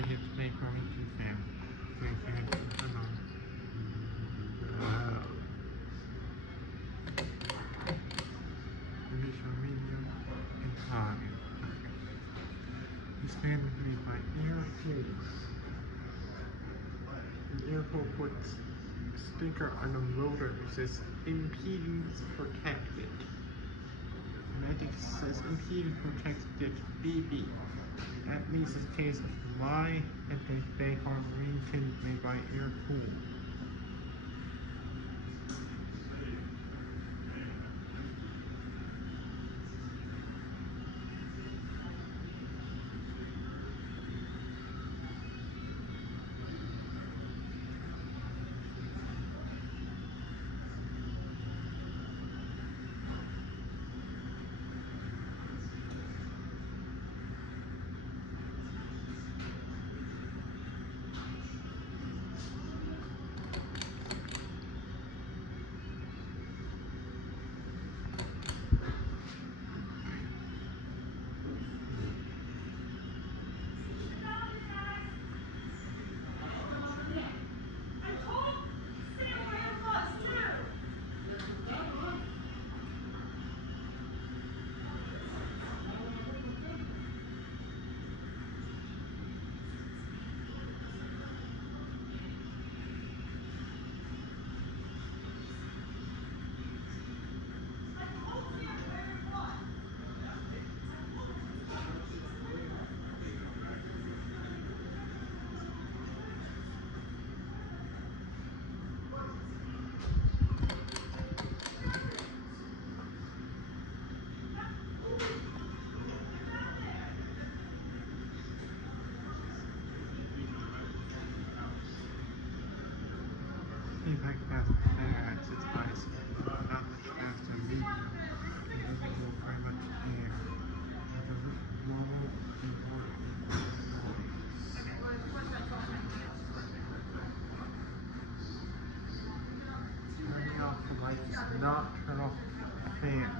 Hampton Bay Farmington fan. Turn on. Initial medium and high. This fan is made by Airflow. The Airflow puts a sticker on the motor that says Impedance-Protected. Magic says Impedance-Protected BB. That means the case of my Hampton Bay Farmington made by Airflow. Impact fast air at its highest, not much faster medium. It doesn't go very much air. It doesn't wobble and noise. Turning off the light does not turn off the fan.